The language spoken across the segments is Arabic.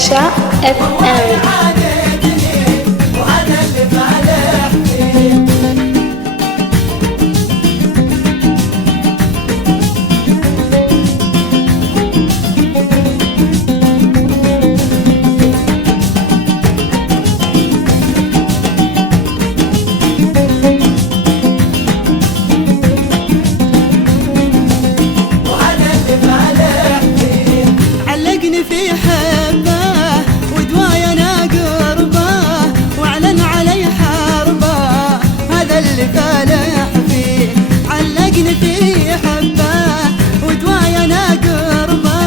حربشة FM. في حبه ودوايا انا قربه واعلن علي حربه هذا اللي فالح فيه. علقني في حبه ودوايا انا قربه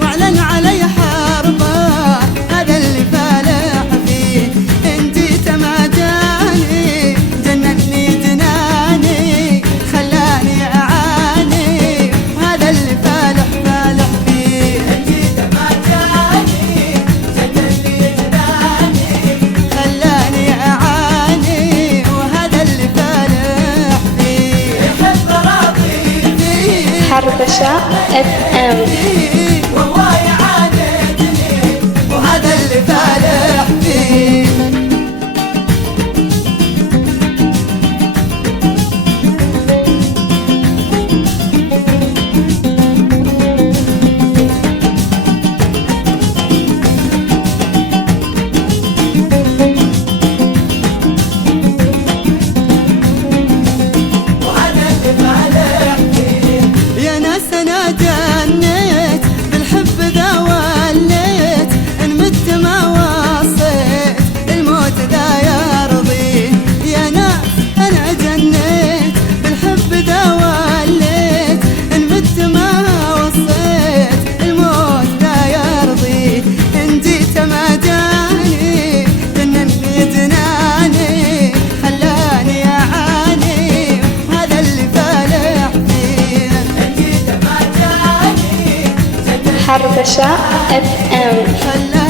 واعلن علي حربه هذا اللي فالح فيه. ان جيت ما جاني جنني جناني خلاني اعاني وهذا اللي فالح فيه. حربشة FM. وهو يعاندني وهذا اللي فالح فيه. أنا جنيت بالحب ذا وليت إن مت ما وصيت الموت ذا يرضي. يا ناس أنا جنيت بالحب ذا وليت إن مت ما وصيت الموت ذا يرضي. إن جيت ما جاني جنني جناني خلاني أعاني وهذا اللي فالح فيه. حربشة FM.